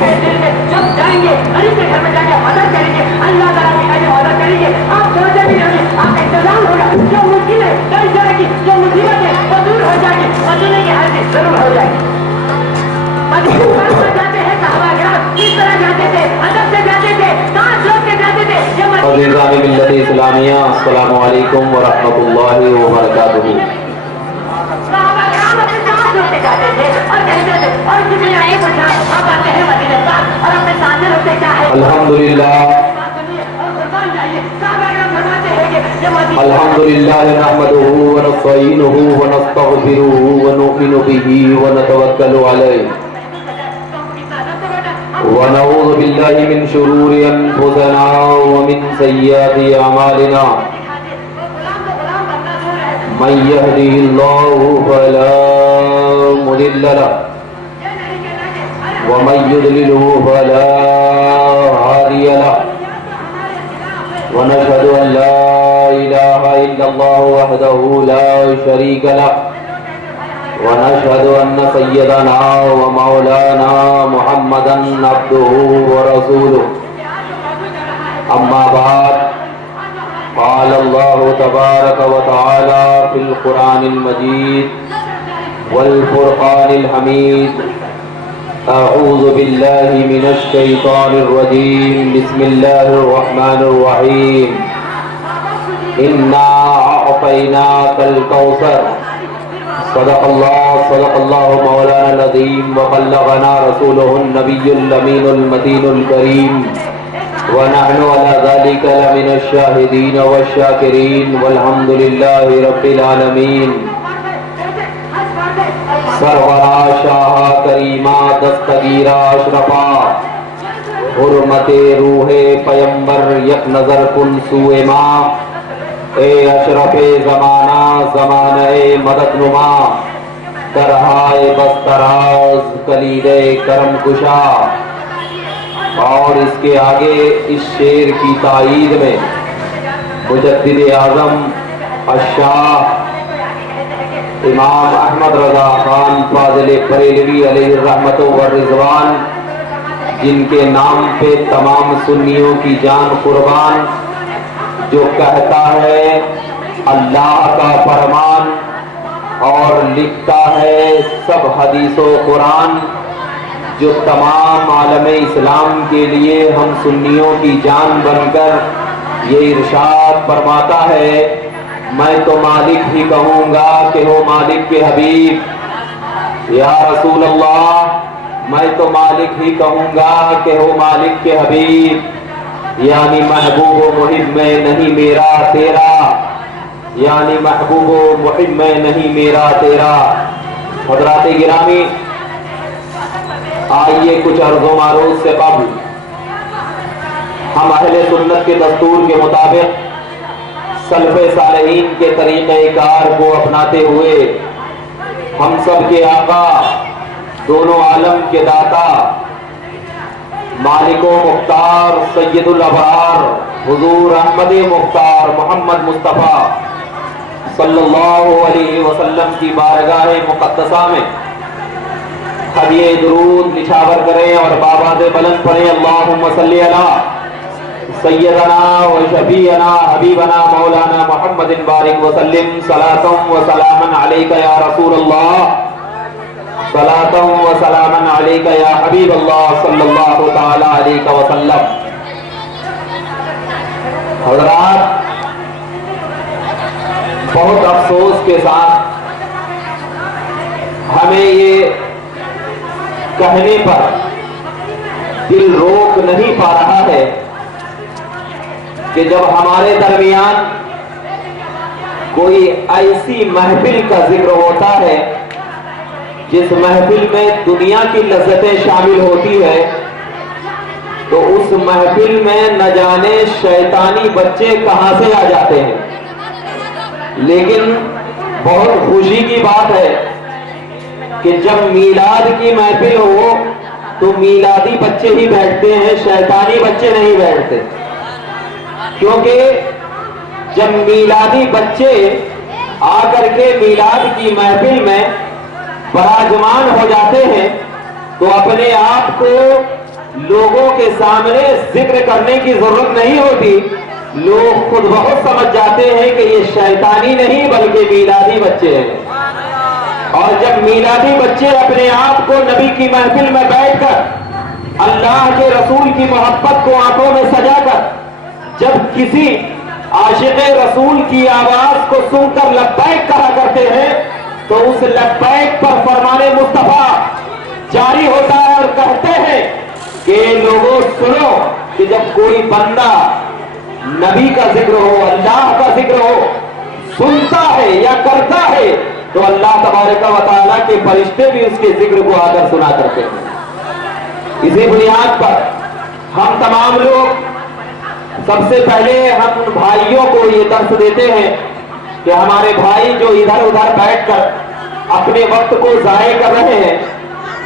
میرے دل میں جب جائیں گے غریب کے گھر میں جا کے مدد کریں گے, اللہ تعالیٰ کی مدد کریں گے. آپ سوچے بھی نہیں, آپ کا انتظام ہوگا. جو مشکلیں ڈر جائے گی, جو مصیبتیں وہ دور ہو جائیں گی, مدینے کی حاضری ضرور ہو جائے گی. مدینے پر جاتے ہیں صحابہ کرام کس طرح جاتے تھے, ادب سے جاتے تھے, کہاں چھوڑ کے جاتے تھے. عزیزان ملت اسلامیہ, السلام علیکم ورحمۃ اللہ وبرکاتہ. صحابہ کرام اپنے کہاں چھوڑ کے جاتے تھے اور کہتے تھے, اور کسی نے نہیں پوچھا, آپ آتے ہیں مدینے پاک اور اپنے سامنے رکھتے کیا ہے. الحمدللہ الحمدللہ نحمده ونستعینه ونستغفره ونؤمن به ونتوکل علیہ ونعوذ باللہ من شرور انفسنا ومن سیئات اعمالنا من يهده الله فلا مضل له ومن يضلله فلا هادي له ونشهد أن لا إله إلا الله وحده لا شريك له ونشهد أن سيدنا ومولانا محمدا عبده ورسوله. أما بعد, قال الله تبارك وتعالى في القرآن المجيد والفرقان الحميد, أعوذ بالله من الشيطان الرجيم, بسم الله الرحمن الرحيم, إنا أعطيناك الكوثر. صدق الله مولانا العظيم, وبلغنا رسوله النبي الأمين المتين الكريم, ونحن على ذلك لمن الشاهدين والشاكرين, والحمد لله رب العالمين. سرورا شاہ کریمہ دستگیرہ اشرفا, حرمت روح پیمبر یک نظر کن سوئے ماں, اے اشرف زمانہ زمانہ مدد نما, درہائے بستراز کلید کرم کشا. اور اس کے آگے اس شعر کی تائید میں مجدد اعظم الشاہ امام احمد رضا خان فاضل بریلوی علیہ الرحمت والرضوان, جن کے نام پہ تمام سنیوں کی جان قربان, جو کہتا ہے اللہ کا فرمان اور لکھتا ہے سب حدیث و قرآن, جو تمام عالم اسلام کے لیے ہم سنیوں کی جان بن کر یہ ارشاد فرماتا ہے, میں تو مالک ہی کہوں گا کہ ہو مالک کے حبیب. یا رسول اللہ, میں تو مالک ہی کہوں گا کہ ہو مالک کے حبیب, یعنی محبوب و محب میں نہیں میرا تیرا, یعنی محبوب و محب میں نہیں میرا تیرا. حضرات گرامی, آئیے کچھ عرض و معروض سے قبل ہم اہل سنت کے دستور کے مطابق سلف صالحین کے طریقہ کار کو اپناتے ہوئے ہم سب کے آقا, دونوں عالم کے داتا, مالک و مختار, سید الابرار حضور احمد مختار محمد مصطفیٰ صلی اللہ علیہ وسلم کی بارگاہ مقدسہ میں ہدیہ درود نچھاور کریں اور بآواز بلند پڑھیں, اللہم صلی علی سیدنا و شفیعنا حبیبنا مولانا محمد بارک وسلم, صلاۃ و سلاما علیک یا رسول اللہ, صلاۃ و سلاما علیک یا حبیب اللہ صلی اللہ تعالی علیہ وسلم. حضرات, بہت افسوس کے ساتھ ہمیں یہ کہنے پر دل روک نہیں پا رہا ہے کہ جب ہمارے درمیان کوئی ایسی محفل کا ذکر ہوتا ہے جس محفل میں دنیا کی لذتیں شامل ہوتی ہے, تو اس محفل میں نہ جانے شیطانی بچے کہاں سے آ جاتے ہیں. لیکن بہت خوشی کی بات ہے کہ جب میلاد کی محفل ہو تو میلادی بچے ہی بیٹھتے ہیں, شیطانی بچے نہیں بیٹھتے. کیونکہ جب میلادی بچے آ کر کے میلاد کی محفل میں براجمان ہو جاتے ہیں تو اپنے آپ کو लोगों के सामने जिक्र करने की जरूरत नहीं होती। लोग खुद बहुत समझ जाते हैं कि ये शैतानी नहीं बल्कि मीलादी बच्चे हैं। और जब मीलादी बच्चे अपने आप को नबी की महफिल में बैठकर अल्लाह के रसूल की मोहब्बत को आंखों में सजाकर जब किसी आशिक़ रसूल की आवाज को सुनकर लब्बैक कहा करते हैं तो उस लब्बैक पर फरमाने मुस्तफा जारी होता है और कहते हैं कि लोगों सुनो कि जब कोई बंदा नबी का जिक्र हो, अल्लाह का जिक्र हो, सुनता है या करता है तो अल्लाह तबारक व तआला के फरिश्ते भी उसके जिक्र को आकर सुना करते हैं। इसी बुनियाद पर हम तमाम लोग सबसे पहले हम उन भाइयों को ये दर्श देते हैं कि हमारे भाई जो इधर उधर बैठकर अपने वक्त को जाये कर रहे हैं,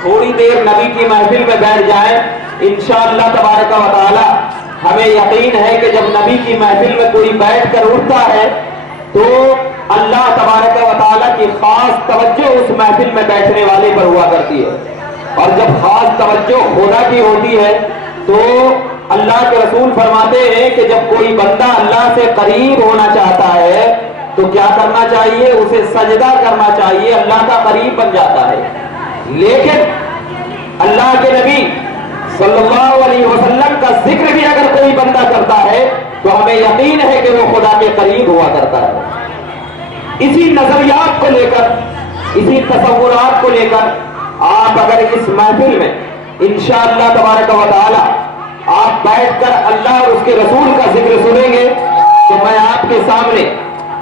थोड़ी देर नबी की महफिल में बैठ जाएं। इंशाअल्लाह तबारक व तआला हमें यकीन है कि जब नबी की महफिल में कोई बैठकर उठता है तो अल्लाह तबारक व तआला की खास तवज्जो उस महफिल में बैठने वाले पर हुआ करती है। और जब खास तवज्जो खुदा की होती है तो अल्लाह के रसूल फरमाते हैं कि जब कोई बंदा अल्लाह से करीब होना चाहता है तो क्या करना चाहिए, उसे सजदा करना चाहिए, अल्लाह का करीब बन जाता है। लेकिन अल्लाह के नबी सल्लल्लाहु अलैहि वसल्लम का जिक्र भी अगर कोई बंदा करता है तो हमें यकीन है कि वो खुदा के करीब हुआ करता है। इसी नजरियात को लेकर, इसी तसव्वुरात को लेकर आप अगर इस महफिल में इंशाअल्लाह तबारक व तआला आप बैठकर अल्लाह और उसके रसूल का जिक्र सुनेंगे तो मैं आपके सामने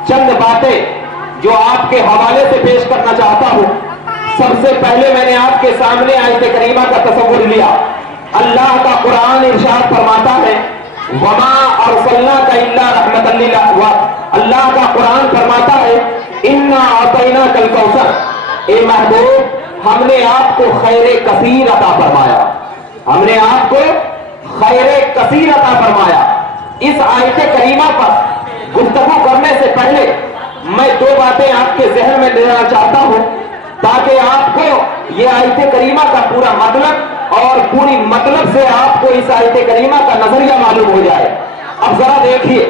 चंद बातें जो आपके हवाले से पेश करना चाहता हूं। सबसे पहले मैंने आपके सामने आयत करीमा का तसव्वुर लिया। अल्लाह का कुरान इरशाद फरमाता है वमा अरसलनाका इल्ला रहमतन लिल आलमीन। अल्लाह का कुरान फरमाता है इन्ना अतैनाकल कौसर, ए महबूब हमने आपको खैर कसीर अता फरमाया, हमने आपको खैर कसीर अता फरमाया। इस आयत करीमा पर गुफ्तगू करने से पहले मैं दो बातें आपके जहन में लेना चाहता हूं ताकि आपको यह आयत करीमा का पूरा मतलब और पूरी मतलब से आपको इस आयत करीमा का नजरिया मालूम हो जाए। अब जरा देखिए,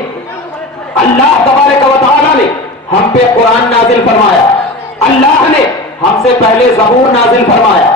अल्लाह तबारक व तआला ने हम पे कुरान नाजिल फरमाया, अल्लाह ने हमसे पहले ज़बूर नाजिल फरमाया,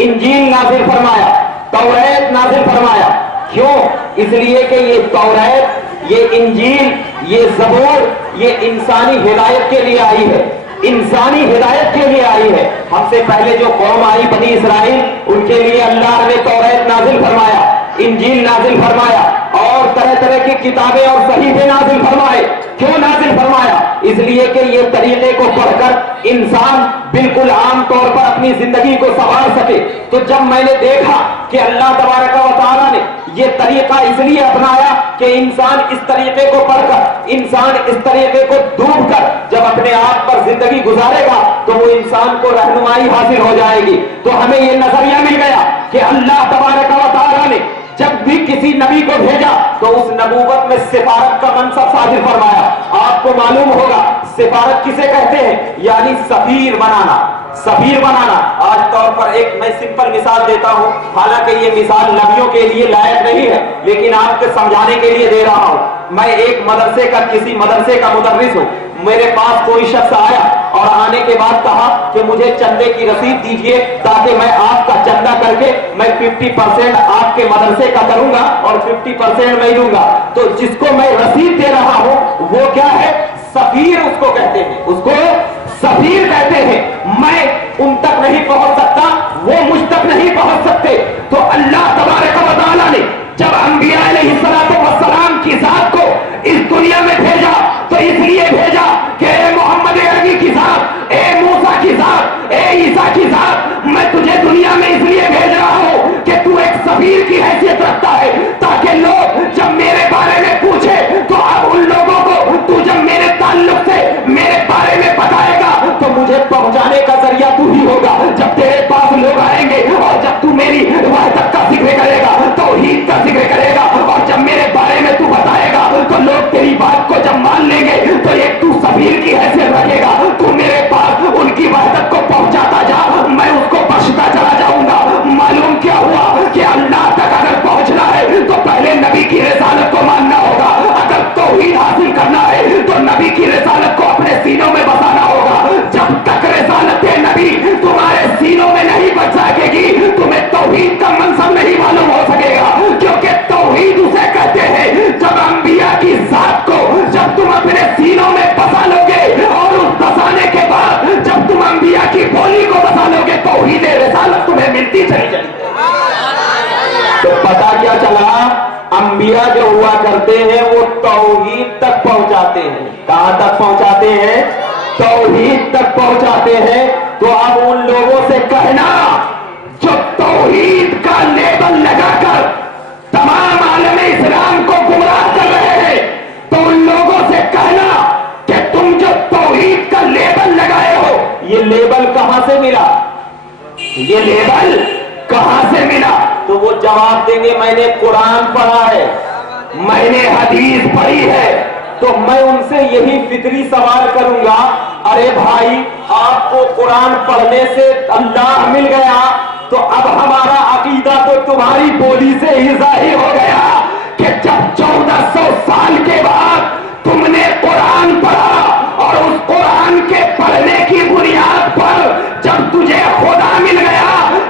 इंजील नाजिल फरमाया, तौरात नाजिल फरमाया। क्यों? इसलिए कि ये तौरात, ये इंजील, ये ज़बूर ये इंसानी हिदायत के लिए आई है, इंसानी हिदायत के लिए आई है। हमसे पहले जो कौम आई बनी इसराइल, उनके लिए अल्लाह ने तौरात नाजिल फरमाया, इंजील नाजिल फरमाया और तरह तरह की किताबें और सहीफे नाजिल फरमाए। क्यों नाजिल फरमाया? इसलिए कि ये तरीके को पढ़कर इंसान बिल्कुल आम तौर पर अपनी जिंदगी को संवार सके। तो जब मैंने देखा कि अल्लाह तबारक व तआला ने ये तरीका इसलिए अपनाया कि इंसान इस तरीके को पढ़कर, इंसान इस तरीके को डूबकर जब अपने आप पर जिंदगी गुजारेगा तो वो इंसान को रहनुमाई हासिल हो जाएगी। तो हमें ये नजरिया मिल गया कि अल्लाह तबारक व तआला ने जब भी किसी नबी को भेजा तो उस नबूवत में सिफारत का मनसब साजिल फरमाया। आपको मालूम होगा सिफारत किसे कहते हैं, यानी सफीर बनाना, सफीर बनाना। आज तौर पर एक मैं सिंपल मिसाल देता हूं, हालांकि ये मिसाल नबियों के लिए लायक नहीं है लेकिन आपको समझाने के लिए दे रहा हूं। मैं एक मदरसे का, किसी मदरसे का मुदर्रिस हूं। मेरे पास कोई शख्स आया और आने के बाद कहा कि मुझे चंदे की रसीद दीजिए ताकि मैं आपका चंदा करके मैं 50% आपके मदरसे का करूंगा और 50% मैं दूंगा। तो जिसको मैं रसीद दे रहा हूं वो क्या है? सफीर उसको कहते हैं, उसको सफीर कहते हैं। मैं उन तक नहीं पहुंच सकता, वो मुझ तक नहीं पहुंच सकते। तो अल्लाह तबारक व तआला ने जब अंबिया अलैहिस्सलातु वस्सलाम की जात को इस दुनिया में भेजा तो इसलिए भेजा कि ए मोहम्मद अरबी की जात, ए मूसा की जात, ए ईसा की जात, मैं तुझे दुनिया में इसलिए भेज रहा हूं कि तू एक सफीर की हैसियत रखता है ताकि लोग जब मेरे बारे में पूछे तो अब उन लोगों को तू जब मेरे ताल्लुक से मेरे बारे में बताएगा तो मुझे पहुंचाने का जरिया तू ही होगा। जब तेरे पास लोग आएंगे और जब तू अंबिया जो हुआ करते हैं वो तौहीद तक पहुंचाते हैं। कहां तक पहुंचाते हैं? तौहीद तक पहुंचाते हैं। तो अब उन लोगों से कहना जो तौहीद का लेबल लगाकर तमाम आलम इस्लाम को गुमराह कर रहे हैं, तो उन लोगों से कहना कि तुम जो तौहीद का लेबल लगाए हो, ये लेबल कहां से मिला? ये लेबल कहां से मिला? तो वो जवाब देंगे मैंने कुरान पढ़ा है, मैंने हदीस पढ़ी है। तो मैं उनसे यही फितरी सवाल करूंगा, अरे भाई आपको कुरान पढ़ने से अल्लाह मिल गया, तो अब हमारा अकीदा तो तुम्हारी बोली से ही जाहिर हो गया कि जब 1400 साल के बाद तुमने कुरान पढ़ा और उस कुरान के पढ़ने की बुनियाद पर जब तुझे खुदा मिल गया,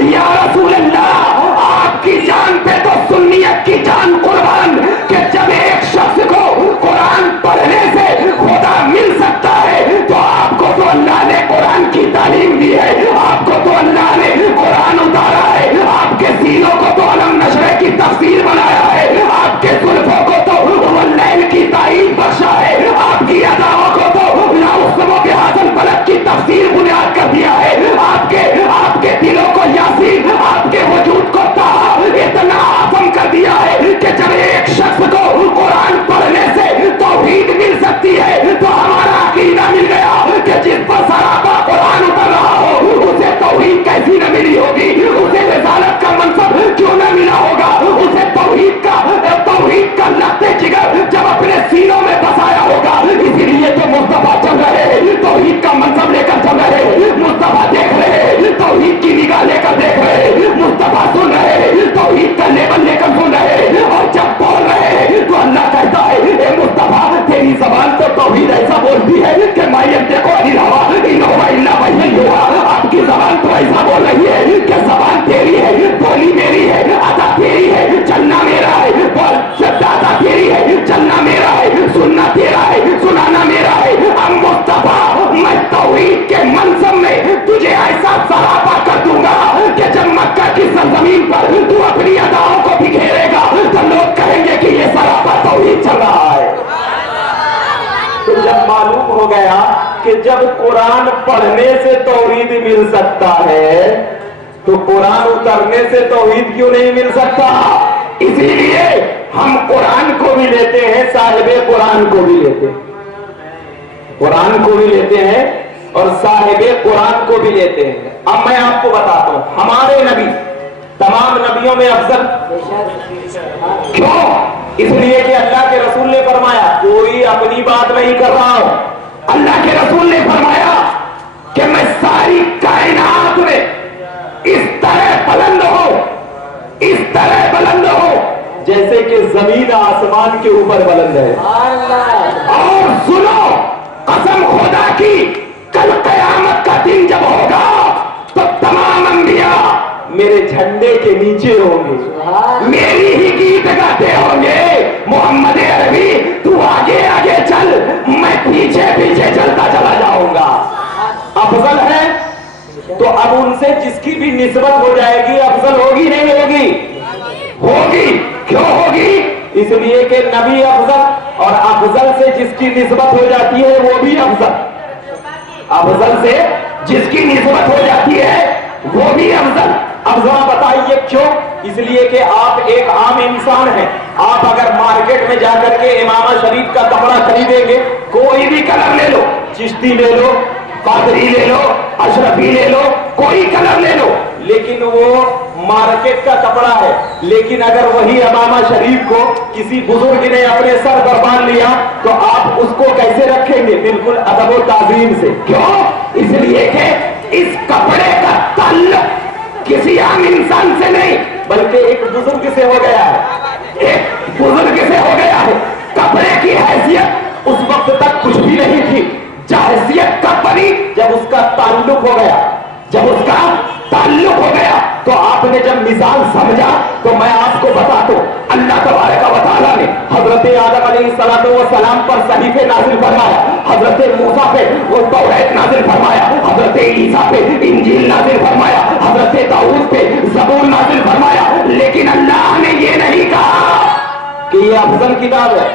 या रसूल अल्लाह आपकी जान पे तो सुन्नियत की जान कुर्बान, कि जब एक शख्स को कुरान पढ़ने से खुदा मिल सकता है, तो आपको तो अल्लाह ने कुरान की तालीम दी है, आपको तो अल्लाह ने कुरान उतारा है, आपके सीनों को तो अलम नशरे की तफसीर बनाया है, आपके जुल्फों को तो वल्लैल की तारीफ बख्शा है, आपकी अदाओं को तो लाउस्मों के हासन फलक की तफसीर बुनियाद कर दिया है, आपके दिलों को यासीन, आपके वजूद को ताहा इतना आसम कर दिया है कि जब एक शख्स को कुरान पढ़ने से तौहीद मिल सकती है, तो हमारा अकीदा मिल गया कि जिस पर सरापा कुरान उतर रहा हो उसे तौहीद कैसी न मिली होगी, उसे रिसालत का मनसब क्यों न मिला होगा, उसे तौहीद का लफ्ते जिगर जब अपने सीनों में बसाया होगा। इसीलिए तो मुस्तफा चल रहे हैं, तौहीद का मनसब लेकर चल रहे हैं, मुस्तफा देख रहे हैं, तौहीद की निगाह लेकर देख रहे हैं, मुस्तफा सुन रहे हैं, तौहीद का लेबल लेकर सुन रहे हैं, और जब बोल रहे हैं तो अल्लाह कहता है ए मुस्तफा तेरी जबान तो तौहीद ऐसा बोलती है कि मैं देखो अनिल हवा इल्ला वही हुआ, आपकी जबान तो ऐसा बोल रही है कि जबान तेरी है, बोली मेरी है, अदा तेरी है, चलना मेरा है, बोल दादा तेरी है, चलना मेरा है, सुनना तेरा है, सुनाना मेरा है। अब मुस्तफा मैं तौहीद के मनसब में तुझे ऐसा सरापा कर दूंगा कि जब मक्का की सरजमीन पर तू अपनी अदाओं को बिखेरेगा तो लोग कहेंगे कि ये सरापा तौहीद चल रहा है। तो जब मालूम हो गया कि जब कुरान पढ़ने से तौहीद मिल सकता है, तो कुरान उतरने से तौहीद क्यों नहीं मिल सकता? इसीलिए हम कुरान को भी लेते हैं, साहिबे कुरान को भी लेते हैं, कुरान को भी लेते हैं और साहिबे कुरान को भी लेते हैं। अब मैं आपको बताता हूं, हमारे नबी तमाम नबियों में अफजल क्यों? इसलिए कि अल्लाह के रसूल ने फरमाया, कोई अपनी बात नहीं कर रहा हूं, अल्लाह के रसूल ने फरमाया कि मैं सारी कायनात में इस तरह बुलंद हो जैसे कि जमीन आसमान के ऊपर बुलंद है। और सुनो, कसम खुदा की, कल कयामत का दिन जब होगा तो तमाम अंबिया मेरे झंडे के नीचे होंगे, मेरी ही गीत गाते होंगे, मोहम्मद अरबी तू आगे आगे चल, मैं पीछे पीछे चलता चला जाऊंगा। अफजल है तो अब उनसे जिसकी भी निस्बत हो जाएगी अफजल होगी नहीं होगी? होगी। क्यों होगी? इसलिए कि नबी अफजल और अफजल से जिसकी निस्बत हो जाती है वो भी अफजल, अफजल से जिसकी निस्बत हो जाती है वो भी अफजल। अब जरा बताइए क्यों? इसलिए कि आप एक आम इंसान हैं, आप अगर मार्केट में जाकर के इमामा शरीफ का कपड़ा खरीदेंगे, कोई भी कलर ले लो, चिश्ती ले लो, कादरी ले लो, अशरफी ले लो, कोई कलर ले लो, लेकिन वो मार्केट का कपड़ा है। लेकिन अगर वही इमामा शरीफ को किसी बुजुर्ग ने अपने सर पर बांध लिया तो आप उसको कैसे रखेंगे? बिल्कुल अदब और ताजीम से। क्यों? इसलिए कि इस कपड़े का ताल्लुक किसी आम इंसान से नहीं बल्कि एक बुजुर्ग से हो गया है, एक बुजुर्ग से हो गया है। कपड़े की हैसियत उस वक्त तक कुछ भी नहीं थी, हैसियत कब बनी? जब उसका ताल्लुक हो गया, जब उसका ताल्लुक हो गया। तो आपने जब मिसाल समझा तो मैं आपको बता दूं, अल्लाह तबारक व तआला ने हजरत आदम अलैहिस्सलातु वस्सलाम पर सहीफे नाजिल फरमाया, हजरत मूसा पे वो तौरात नाजिल फरमाया, हजरत ईसा पे इंजील नाजिल फरमाया, हजरत दाऊद पे ज़बूर नाजिल फरमाया। लेकिन अल्लाह ने ये नहीं कहा ये अफजल किताब है।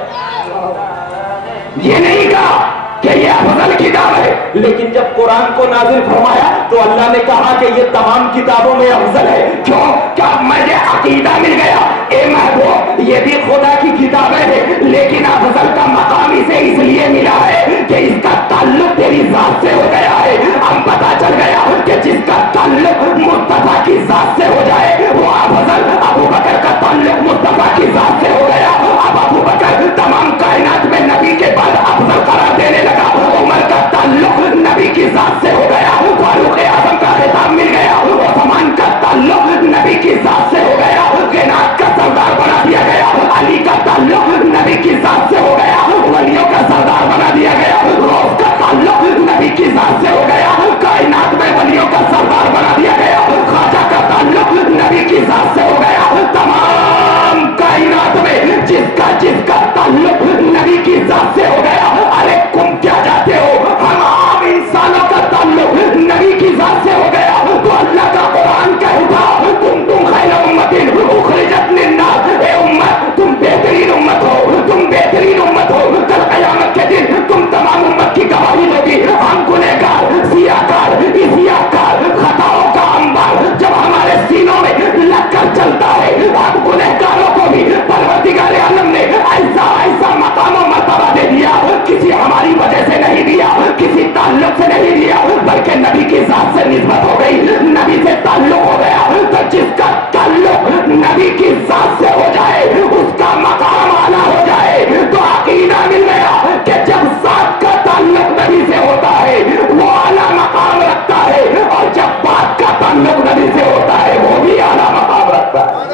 ये नहीं कहा कि ये अफजल किताब है, लेकिन जब कुरान को नाजिल फरमाया तो अल्लाह ने कहा कि ये तमाम किताबों में अफजल है। क्यों? क्या मुझे अकीदा मिल गया, ए महबूब ये भी खुदा की किताबें है, लेकिन अफजल का मकाम इसे इसलिए मिला है कि इसका ताल्लुक तेरी जात से हो गया है। अब पता चल गया कि जिसका ताल्लुक मुस्तफा की जात से हो जाए वो अफजल। अबू बकर का ताल्लुक मुस्तफा की जात से हो गया, अब अबू बकर तमाम कायनात में नबी के बाद अफजल करार देने लगा। उमर का ताल्लुक नबी की जात से हो गया, फारूक आजम का खिताब मिल गया, उस्मान का ताल्लुक नबी की जात से हो गया, गिनात का सरदार बना दिया गया, अली का ताल्लुक नबी की जात से हो गया, वलियों का सरदार बना दिया गया, रोज का ताल्लुक नबी की जात से हो गया, कायनात में वलियों का सरदार बना दिया गया, ख्वाजा का ताल्लुक नबी की जात से हो गया। तमाम कायनात में जिसका ताल्लुक नबी की जात से हो गया, अरे तुम क्या जाते हो, हम आम इंसानों का ताल्लुक नबी की जात से हो गया। तो अल्लाह का कुरान कहता तुम खैर उम्मतिन उखरिजत लिन्नास, ए उम्मत तुम बेहतरीन उम्मत हो, तुम बेहतरीन उम्मत हो। कल क़यामत के दिन तुम तमाम उम्मत की गवाही दोगी। हम गुनहगार, सियाकार, इसियाकार, खताओं का अंबार जब हमारे सीनों में लगकर चलता है, अब गुनहगारों को भी परवरदिगार आलम ने ऐसा मकाम और मर्तबा दे दिया। किसी हमारी वजह से नहीं दिया, किसी ताल्लुक से नहीं दिया, बल्कि नबी की जात से निस्बत हो गई, नबी से ताल्लुक हो गया। तो जिसका ताल्लुक नबी की जात से हो जाए उसका मकाम आला हो जाए। तो अकीदा मिल गया कि जब जात का ताल्लुक नबी से होता है वो आला मकाम रखता है, और जब बात का ताल्लुक नबी से होता है वो भी आला मकाम रखता है।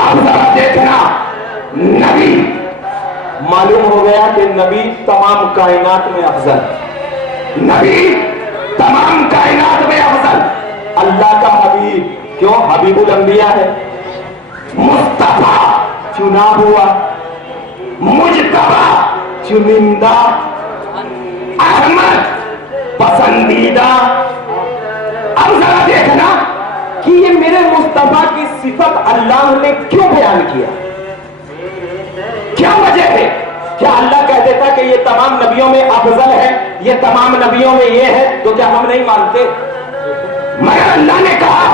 अब जरा देखना, नबी मालूम हो गया कि नबी तमाम कायनात में अफजल, नबी तमाम कायनात में अफजल, अल्लाह का हबीब। क्यों? हबीबुल अंबिया है, मुस्तफा चुना हुआ, मुजतबा चुनिंदा, अहमद पसंदीदा। अब जरा देखना कि ये मेरे मुस्तफा की सिफत अल्लाह ने क्यों बयान किया, क्या वजह है? क्या अल्लाह कह देता कि ये तमाम नबियों में अफजल है, ये तमाम नबियों में ये है, तो क्या हम नहीं मानते? मगर अल्लाह ने कहा,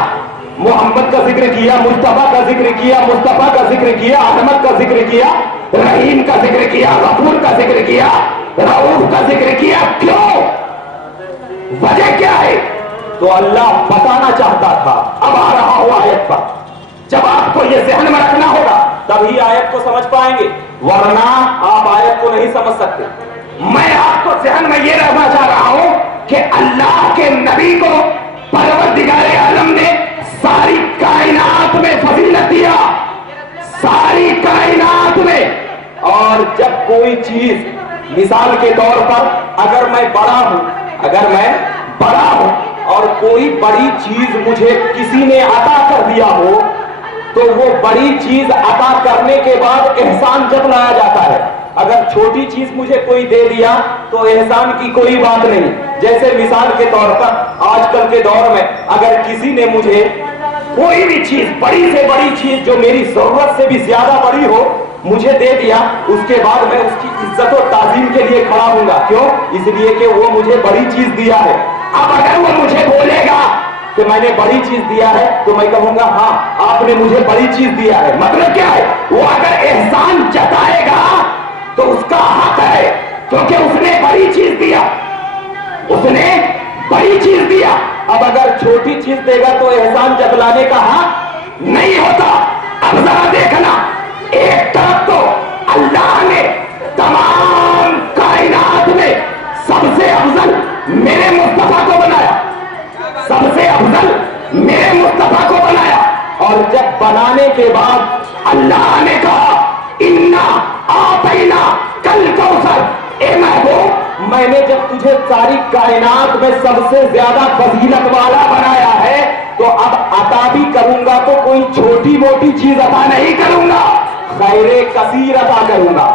मोहम्मद का जिक्र किया, मुस्तफा का जिक्र किया, मुस्तफा का जिक्र किया, अहमद का जिक्र किया, रहीम का जिक्र किया, गफूर का जिक्र किया, रऊफ का जिक्र किया। क्यों? वजह क्या है? तो अल्लाह बताना चाहता था। अब आ रहा हूं आयत पर, जब आपको ये ज़हन में रखना होगा तभी आयत को समझ पाएंगे, वरना आप आयत को नहीं समझ सकते। मैं आपको ज़हन में ये रखना चाह रहा हूं कि अल्लाह के नबी को परवरदिगार आलम ने सारी कायनात में फजीलत दिया, सारी कायनात में। और जब कोई चीज, मिसाल के तौर पर अगर मैं बड़ा हूं और कोई बड़ी चीज मुझे किसी ने अता कर दिया हो, तो वो बड़ी चीज अता करने के बाद एहसान जतलाया जाता है। अगर छोटी चीज मुझे कोई दे दिया तो एहसान की कोई बात नहीं। जैसे मिसाल के तौर पर आजकल के दौर में अगर किसी ने मुझे कोई भी चीज, बड़ी से बड़ी चीज जो मेरी जरूरत से भी ज्यादा बड़ी हो, मुझे दे दिया, उसके बाद मैं उसकी इज्जत और ताजीम के लिए खड़ा हूंगा। क्यों? इसलिए कि वो मुझे बड़ी चीज दिया है। अब अगर वो मुझे बोलेगा कि मैंने बड़ी चीज दिया है, तो मैं कहूंगा हाँ आपने मुझे बड़ी चीज दिया है। मतलब क्या है? वो अगर एहसान जताएगा तो उसका हक है, क्योंकि उसने बड़ी चीज दिया, उसने बड़ी चीज दिया। अब अगर छोटी चीज देगा तो एहसान जतलाने का हक नहीं होता। अब जरा देखना, एक तरफ तो अल्लाह ने तमाम कायनात में सबसे अफजल मेरे मुस्तफा को बनाया, सबसे अफजल मेरे मुस्तफा को बनाया। और जब बनाने के बाद अल्लाह ने कहा इन्ना आतैना कल कौसर, ए महबूब मैंने जब तुझे सारी कायनात में सबसे ज्यादा फजीलत वाला बनाया है, तो अब अता भी करूंगा तो कोई छोटी मोटी चीज अता नहीं करूंगा, खैरे कसीर अता करूंगा।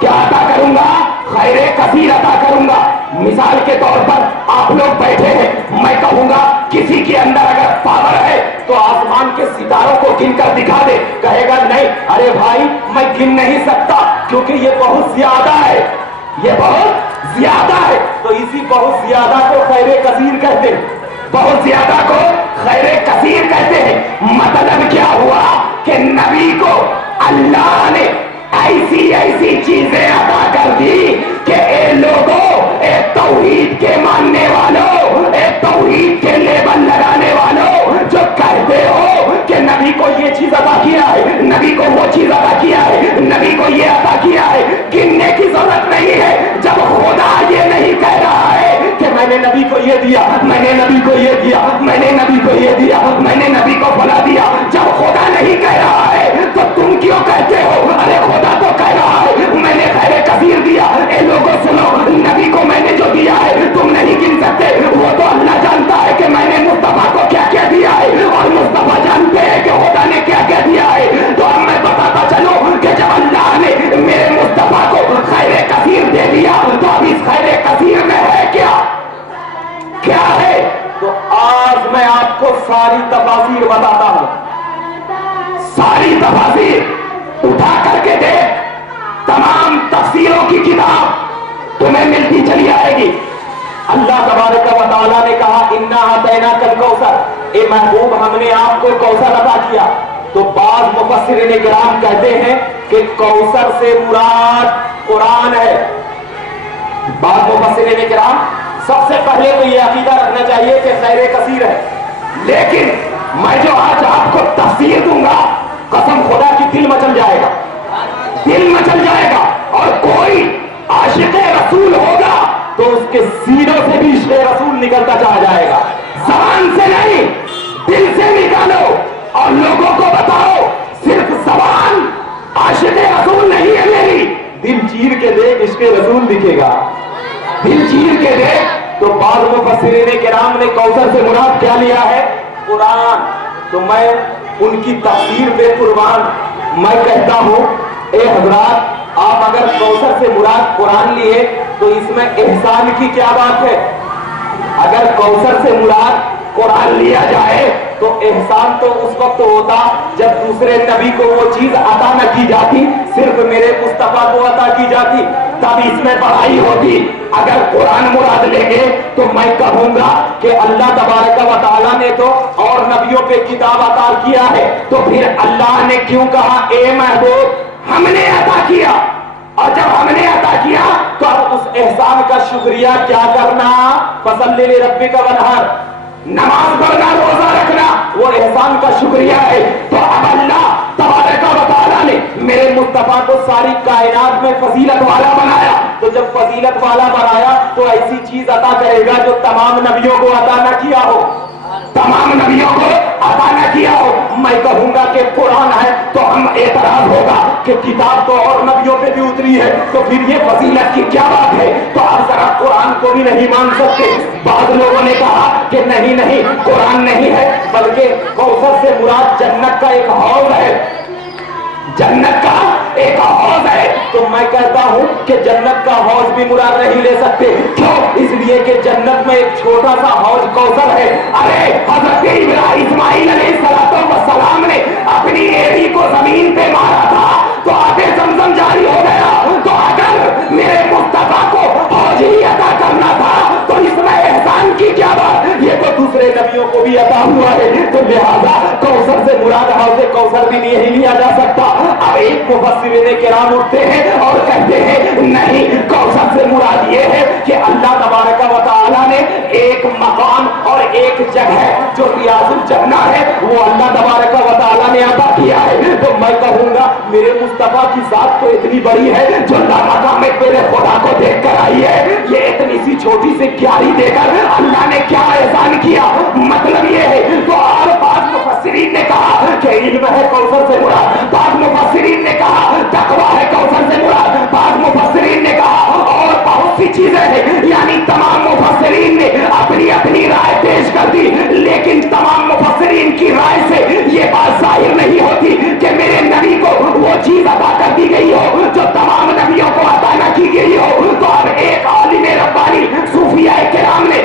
क्या अता करूंगा? खैरे कसीर अता करूंगा। मिसाल के तौर पर آپ لوگ بیٹھے ہیں, میں کہوں گا کسی کے اندر اگر پاور ہے تو آسمان کے ستاروں کو گن کر دکھا دے. کہے گا نہیں, ارے بھائی میں گن نہیں سکتا کیونکہ یہ بہت زیادہ ہے, یہ بہت زیادہ ہے. تو اسی بہت زیادہ کو خیر کثیر کہتے ہیں, بہت زیادہ کو خیر کثیر کہتے ہیں. مطلب کیا ہوا کہ نبی کو اللہ نے ایسی ایسی چیزیں عطا کر دی کہ اے لوگوں, اے توحید کے ماننے والوں, اے توحید کے لیبل لگانے والوں, جو کہتے ہو کہ نبی کو یہ چیز عطا کیا ہے, نبی کو وہ چیز عطا کیا ہے, نبی کو یہ عطا کیا ہے, گننے کی ضرورت نہیں ہے. جب خدا یہ نہیں کہہ رہا ہے کہ میں نے نبی کو یہ دیا, میں نے نبی کو یہ دیا, میں نے نبی کو یہ دیا, میں نے نبی کو فلا دیا, جب خدا نہیں کہہ رہا ہے تو تم کیوں کہتے ہو ارے خدا تو کہہ رہا ہے میں نے خیر کثیر دیا. اے لوگوں سنو, نبی کو میں نے جو دیا ہے تم نہیں گن سکتے, وہ تو اللہ جانتا ہے کہ میں نے مصطفیٰ کو کیا کیا دیا ہے, اور مصطفیٰ جانتے ہیں کہ خدا نے کیا کیا دیا ہے. تو اب میں بتاتا چلوں کہ جب اللہ نے میرے مصطفیٰ کو خیر کثیر دے دیا تو اب اس خیر کثیر میں ہے کیا, کیا ہے؟ تو آج میں آپ کو ساری تفاسیر بتاتا ہوں, ساری تفاسیر اٹھا کر کے دیکھ, تمام تفسیروں کی کتاب تمہیں ملتی چلی آئے گی. اللہ تبارک و تعالیٰ نے کہا انا اعطیناک الکوثر, اے محبوب ہم نے آپ کو کوثر عطا کیا. تو بعض مفسرین کرام کہتے ہیں کہ کوثر سے مراد قرآن ہے. بعض مفسرین کرام, سب سے پہلے تو یہ عقیدہ رکھنا چاہیے کہ خیر کثیر ہے, لیکن میں جو آج آپ کو تفسیر دوں گا قسم خدا کی دل مچل جائے گا, دل مچل جائے گا. اور کوئی عاشق رسول ہوگا تو اس کے سینوں سے بھی عشق رسول نکلتا چلا جائے گا. زبان سے نہیں, دل سے نکالو اور لوگوں کو بتاؤ صرف زبان عاشق رسول نہیں ہے میری, دل چیر کے دیکھ عشق رسول دکھے گا, دل چیر کے دیکھ. تو بعض مفسرین کرام نے کوثر سے مراد کیا لیا ہے, قرآن. تو میں ان کی تفسیر پہ قربان میں کہتا ہوں اے حضرات, آپ اگر کوثر سے مراد قرآن لیے تو اس میں احسان کی کیا بات ہے. اگر کوثر سے مراد قرآن لیا جائے تو احسان تو اس وقت ہوتا جب دوسرے نبی کو وہ چیز عطا نہ کی جاتی, صرف میرے مصطفیٰ کو عطا کی جاتی, تب اس میں بڑائی ہوتی. اگر قرآن مراد لیں گے تو میں کہوں گا کہ اللہ تبارک و تعالیٰ نے تو اور نبیوں پہ کتاب عطا کیا ہے, تو پھر اللہ نے کیوں کہا اے محبوب ہم نے عطا کیا, اور جب ہم نے عطا کیا تو اب اس احسان کا شکریہ کیا کرنا, فصلی لربک وانحر, نماز پڑھنا, روزہ رکھنا, وہ احسان کا شکریہ ہے. تو اب اللہ تبارک و تعالیٰ نے میرے مصطفیٰ کو ساری کائنات میں فضیلت والا بنایا, تو جب فضیلت والا بنایا تو ایسی چیز عطا کرے گا جو تمام نبیوں کو عطا نہ کیا ہو, تمام نبیوں کو عطا نہ کیا ہو. میں کہوں گا کہ قرآن ہے تو ہم اعتراض ہوگا کہ کتاب تو اور نبیوں پہ بھی اتری ہے, تو پھر یہ فضیلت کی کیا بات ہے. تو آپ ذرا قرآن کو بھی نہیں مان سکتے. بعض لوگوں نے کہا کہ نہیں نہیں قرآن نہیں ہے بلکہ کوثر سے مراد جنت کا ایک حوض ہے, جنت کا ایک حوض ہے. تو میں کہتا ہوں کہ جنت کا حوض بھی مراد نہیں لے سکتے. کیوں؟ اس لیے کہ جنت میں ایک چھوٹا سا حوض کوثر ہے. ارے حضرت اسماعیل علیہ السلام نے اپنی ایڑی کو زمین پہ مارا تھا تو آگے زمزم جاری ہو گیا. تو اگر میرے مصطفیٰ کو حوض ہی عطا کرنا تھا تو اس میں احسان کی کیا بات, یہ تو دوسرے نبیوں کو بھی عطا ہوا ہے. تو لہذا کوثر سے مراد حوض کوثر بھی نہیں لیا جا سکتا. اب ایک مفسرین کرام اٹھتے ہیں اور کہتے ہیں نہیں, کوثر سے مراد یہ ہے کہ اللہ تبارک و تعالیٰ نے ایک مقام اور ایک جگہ جو ریاض الجنہ ہے وہ اللہ تبارک و تعالیٰ نے عطا کیا ہے. تو میں کہوں گا میرے مصطفیٰ کی ذات تو اتنی بڑی ہے جو لامقام میرے خدا کو دیکھ کر آئی ہے, یہ اتنی سی چھوٹی سی کیاری دے کر اللہ نے کیا احسان کیا. مطلب یہ ہے. تو اور بعض مفسرین نے کہا کہ علم ہے کوثر سے مراد, بعض مفسرین نے کہا تقویٰ ہے کوثر سے مراد, بعض مفسرین نے کہا اور بہت سی چیزیں ہیں. یعنی تمام مفسرین نے اپنی اپنی رائے پیش کر دی, لیکن تمام مفسرین کی رائے سے یہ بات ظاہر نہیں ہوتی کہ میرے نبی کو وہ چیز عطا کر دی گئی ہو جو تمام نبیوں کو عطا نہ کی گئی ہو. تو اب ایک عالم ربانی صوفیاء کرام نے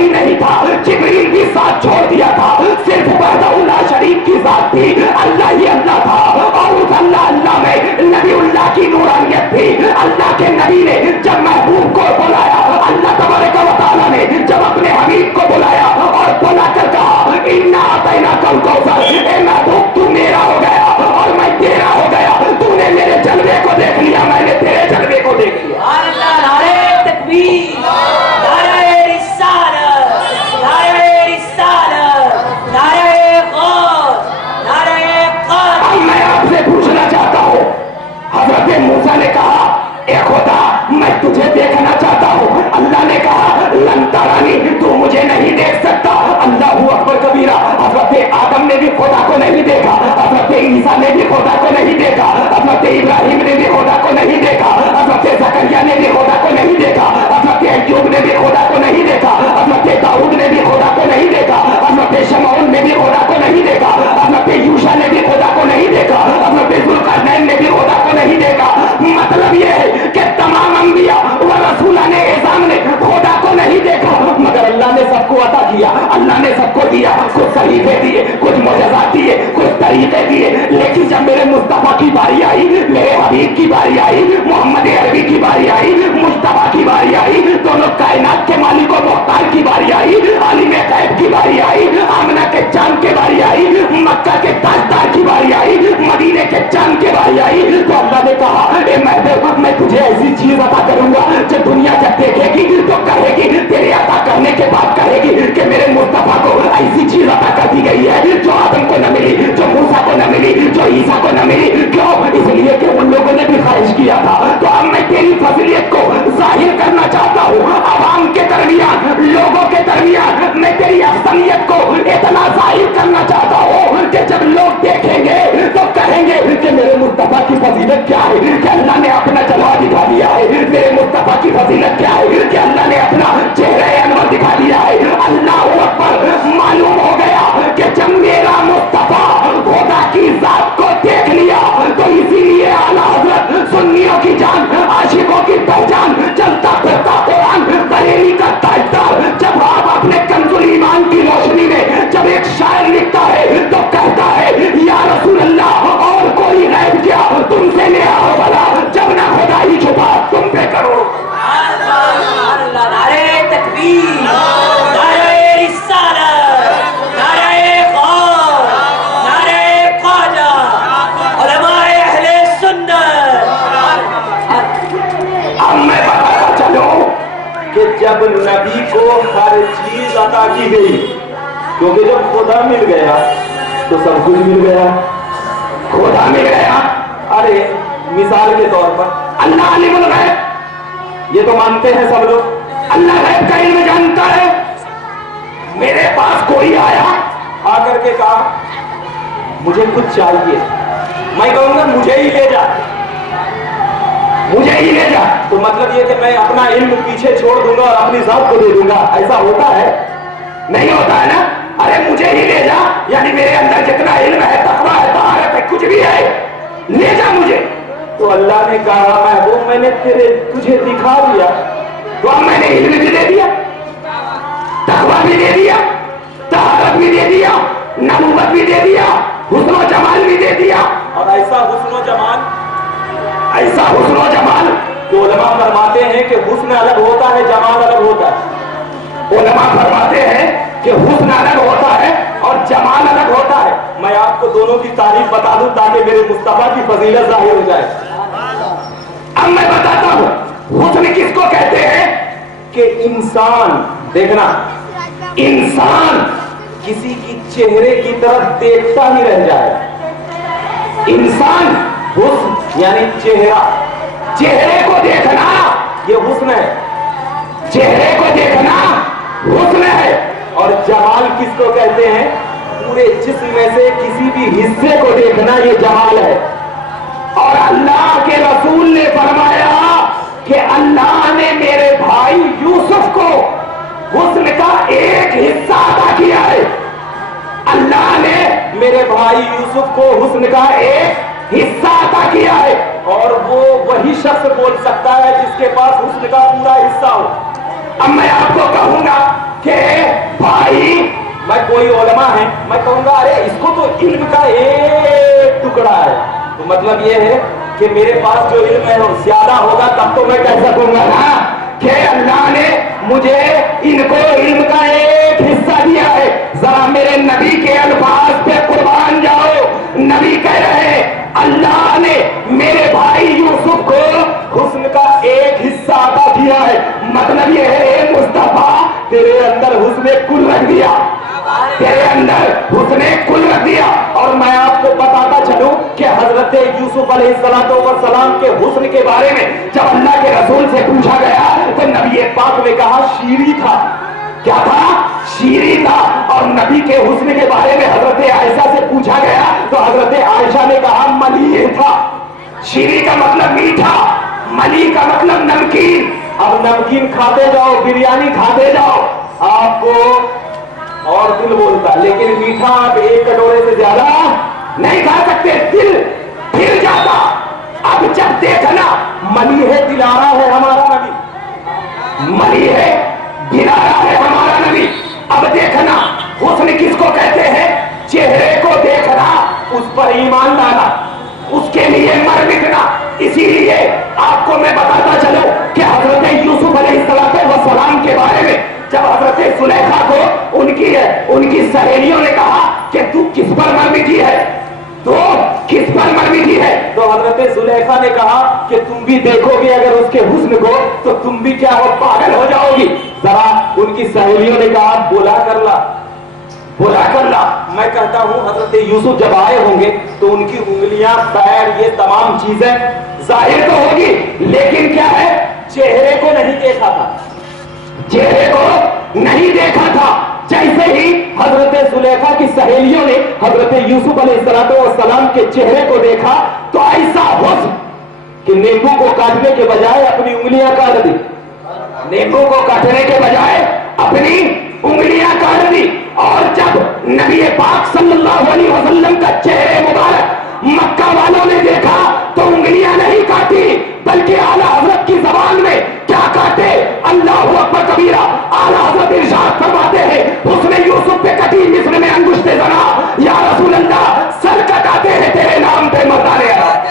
कोई नहीं था, जिब्रील भी साथ छोड़ दिया था, सिर्फ वहदहुल्ला शरीफ की जात थी, अल्लाह ही अल्लाह था। और उस अल्लाह में नबीउल्लाह की नूरानियत थी। अल्लाह के नबी ने जब महबूब को बुलाया, अल्लाह तबारक व तआला ने जब अपने हबीब को बुलाया और बुला कर कहा इन्ना अतैनाकल कौसर, ए महबूब तू मेरा हो गया और मैं तेरा हो गया। तूने मेरे जलवे को देख लिया, मैंने तेरे जलवे को देख लिया। नारे तकबीर, नारे रिसालत, नारे रिसालत, नारे गौस, नारे क़ाद। अब मैं आपसे पूछना चाहता हूँ, हजरत मूसा ने कहा ए खुदा मैं तुझे देखना चाहता हूँ। अल्लाह ने कहा लन तरानी, तू मुझे नहीं देख सकता। अल्लाहू अकबर कबीरा। हजरत आदम ने भी खुदा को नहीं देखा, हजरत ईसा ने भी खुदा को नहीं देखा, हजरत इब्राहिम ने भी खुदा को नहीं देखा, हजरत ज़करिया ने भी खुदा को नहीं देखा, हजरत अय्यूब ने भी खुदा को नहीं देखा, हजरत दाऊद ने भी खुदा को नहीं देखा, हजरत शमऊन ने भी खुदा को नहीं देखा, हजरत यूशा ने भी खुदा को नहीं देखा, हजरत ज़ुल्करनैन ने भी खुदा को नहीं देखा। मतलब यह है कि तमाम अंबिया व रसूला ने इज़ाम ने खुदा को नहीं देखा, मगर अल्लाह ने सबको अता किया, अल्लाह ने सबको दिया। कुछ सलीफे दिए, कुछ मोजज़ात दिए, कुछ तरीके दिए। लेकिन जब मेरे मुस्तफा की बारी आई, मेरे हबीब की बारी आई, मोहम्मद अरबी की बारी आई, मुस्तफा की बारी आई, दोनों कायनात के मालिक और मुख्तार की बारी आई, आलिम गैब की बारी आई, आमना के चांद के बारी आई, मक्का के ताजदार की बारी आई, मदीने के चांद के बारी आई, तो अल्लाह ने कहा ए महबूब मैं तुझे ऐसी चीज अता करूंगा जो दुनिया जब देखेगी तो कहेगी, तेरे अता करने के बाद कहेगी कि मेरे मुस्तफा को ऐसी चीज अता कर दी गई है जो आदम को न मिली, जो मूसा को न मिली, जो ईसा को न मिली। क्यों? इसलिए कि उन लोगों ने भी ख्वाहिश किया था। तो अब मैं तेरी फजीलियत को जाहिर करना चाहता हूँ आवाम के दरमियान, लोगों के दरमियान। मैं तेरी अफसलियत को इतना जाहिर करना चाहता हूँ कि जब लोग देखेंगे तो कहेंगे कि मेरे मुस्तफा की फजीलत क्या है, कि अल्लाह ने अपना जलवा दिखा दिया है। मेरे मुस्तफा की फजीलत क्या है, कि अल्लाह ने अपना चेहरे अनवर दिखा दिया है। अल्लाह अकबर। मालूम हो गया कि जब मेरा मुस्तफा खुदा की जात को देख लिया तो इसीलिए आला हजरत सुन्नियों की जान, आशिकों की पहचान, चलता फिरता कुरान, बरेली का ताजदार, जब आप अपने कंजुल ईमान की रोशनी में जब एक शायर लिखता है तो कहता है या रसूल अल्लाह और कोई गैब क्या तुमसे मेरा हो भला, जब ना खुदा ही छुपा तुम पे करो। नारे तकबीर, नारे रिसालत, नारे गौस, नारे ख्वाजा, उलमाए अहले सुन्नत। अब मैं बताना चलूं कि जब नबी को हर चीज अता की गई, क्योंकि जब खुदा मिल गया तो सब कुछ मिल गया। खुदा मिल गया। अरे मिसाल के तौर पर अल्लाह अलीमुल गैब, ये तो मानते हैं सब लोग, अल्लाह गैब का इल्म जानता है। मेरे पास कोई आया आकर के कहा मुझे कुछ चाहिए, मैं कहूंगा मुझे ही ले जा, मुझे ही ले जा। तो मतलब ये कि मैं अपना इल्म पीछे छोड़ दूंगा और अपनी जात को दे दूंगा, ऐसा होता है? नहीं होता है ना। अरे मुझे ही ले जा, यानी मेरे अंदर जितना इल्म है, तकवा है, तहारत है, कुछ भी है, ले जा मुझे। तो अल्लाह ने कहा महबूब मैंने तुझे दिखा दिया, तो अब मैंने इल्म भी दे दिया, तकवा भी दे दिया, तहारत भी दे दिया, नबूवत भी दे दिया, हुस्न व जमाल भी दे दिया। और ऐसा हुस्न व जमाल, ऐसा हुस्न व जमाल तो उलमा फरमाते हैं कि हुस्न अलग होता है, जमाल अलग होता है। उलमा फरमाते हैं कि हुस्न अलग होता है और जमाल अलग होता है। मैं आपको दोनों की तारीफ बता दूं ताकि मेरे मुस्तफा की फजीलत जाहिर हो जाए। अब मैं बताता हूं हुस्न किसको कहते हैं। कि इंसान, देखना, इंसान किसी की चेहरे की तरफ देखता ही रह जाए। इंसान हुस्न यानी चेहरा, चेहरे को देखना ये हुस्न है। चेहरे को देखना हुस्न है। और जमाल किसको कहते हैं? पूरे जिस्म में से किसी भी हिस्से को देखना, ये जमाल है। और अल्लाह के रसूल ने फरमाया कि अल्लाह ने मेरे भाई यूसुफ को हुस्न का एक हिस्सा अता किया है। अल्लाह ने मेरे भाई यूसुफ को हुस्न का एक हिस्सा अता किया है। और वो वही शख्स बोल सकता है जिसके पास हुस्न का पूरा हिस्सा हो। अब मैं आपको कहूंगा कि भाई मैं कोई उलमा है, मैं कहूंगा अरे इसको तो इल्म का एक टुकड़ा है, तो मतलब ये है कि मेरे पास जो इल्म है वो ज्यादा होगा तब तो मैं कह सकूंगा ना कि अल्लाह ने मुझे इनको इल्म का एक हिस्सा दिया है। जरा मेरे नबी के अल्फाज पे कुर्बान जाओ। नबी कह रहे हैं अल्लाह ने मेरे भाई यूसुफ को हुस्न का एक हिस्सा अता किया है। मतलब ये है मुस्तफा तेरे अंदर हुस्न कुल रख दिया, तेरे अंदर हुस्न कुल रख दिया। और मैं आपको बताता चलूं कि हजरत यूसुफ अलैहिस्सलाम के हुस्न के बारे में जब अल्लाह के रसूल से पूछा गया तो नबी पाक ने कहा शीरी था। क्या था? शीरी था। और नबी के हुस्न के बारे में हजरत आयशा से पूछा गया तो हजरत आयशा ने कहा मलीह था। शीरी का मतलब मीठा, मली का मतलब नमकीन। अब नमकीन खाते जाओ, बिरयानी खाते जाओ, आपको और दिल बोलता, लेकिन मीठा आप एक कटोरे से ज्यादा नहीं खा सकते, दिल फिर जाता। अब जब देखना मली है दिलारा है हमारा नबी, मली है दिलारा है हमारा नबी। अब देखना हुस्न किसको कहते हैं? चेहरे को देखना, उस पर ईमान लाना, उसके लिए मर मिटना। इसीलिए आपको मैं बताता चलूं कि हजरत यूसुफ अलैहिस्सलाम के बारे में जब हजरत सुलेखा को उनकी सहेलियों ने कहा कि तू किस पर मर मिटी है, तो किस पर मर मिटी है, तो हजरत सुलेखा ने कहा कि तुम भी देखोगे अगर उसके हुस्न को तो तुम भी क्या हो, पागल हो जाओगी। जरा उनकी सहेलियों ने कहा बुला कर ला, बुला कर ला। मैं कहता हूं हजरत यूसुफ जब आए होंगे तो उनकी उंगलियां, पैर, ये तमाम चीजें जाहिर तो होगी, लेकिन क्या है, चेहरे को नहीं देखा था, चेहरे को नहीं देखा था। जैसे ही हजरत सुलेखा की सहेलियों ने हजरत यूसुफ अलैहिस्सलाम के चेहरे को देखा तो ऐसा हुस्न कि नींबू को काटने के बजाय अपनी उंगलियां काट दी, नींबू को काटने के बजाय अपनी उंगलियां काट दी। और जब नबी पाक सल्लल्लाहु अलैहि वसल्लम का चेहरे मुबारक मक्का वालों ने देखा तो उंगलियां नहीं काटी, बल्कि आला हजरत की जबान में क्या काटे, अल्लाहु अकबर कबीरा। आला हजरत इरशाद फरमाते हैं हुस्न यूसुफ पे कटी मिस्र में अंगुष्ठे ज़रा, या रसूल अल्लाह सर कटाते हैं तेरे नाम पे मर्दाने अरब,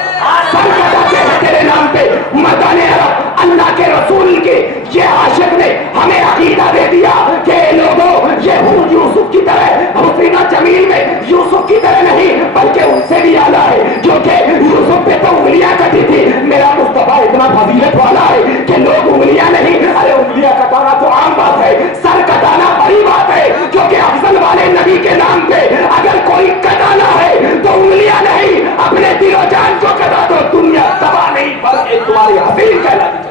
सर कटाते हैं तेरे नाम पे मर्दाने अरब। अल्लाह के रसूल के ये आशिक ने हमें अकीदा दे दिया कि लोगों ये यूसुफ की तरह हुस्ना जमील में यूसुफ की तरह नहीं बल्कि उनसे भी आला है, क्योंकि यूसुफ पे तो उंगलियां कटी थी। मेरा मुस्तफा इतना फजीलत वाला है कि लोग उंगलियां नहीं, अरे उंगलियां कटाना तो आम बात है, सर कटाना बड़ी बात है, क्योंकि अफजल वाले नबी के नाम पे अगर कोई कटाना है तो उंगलियां नहीं, अपने दिलो जान को कटा दो, दुनिया तबाह नहीं बल्कि तुम्हारी हसीन कहलाती।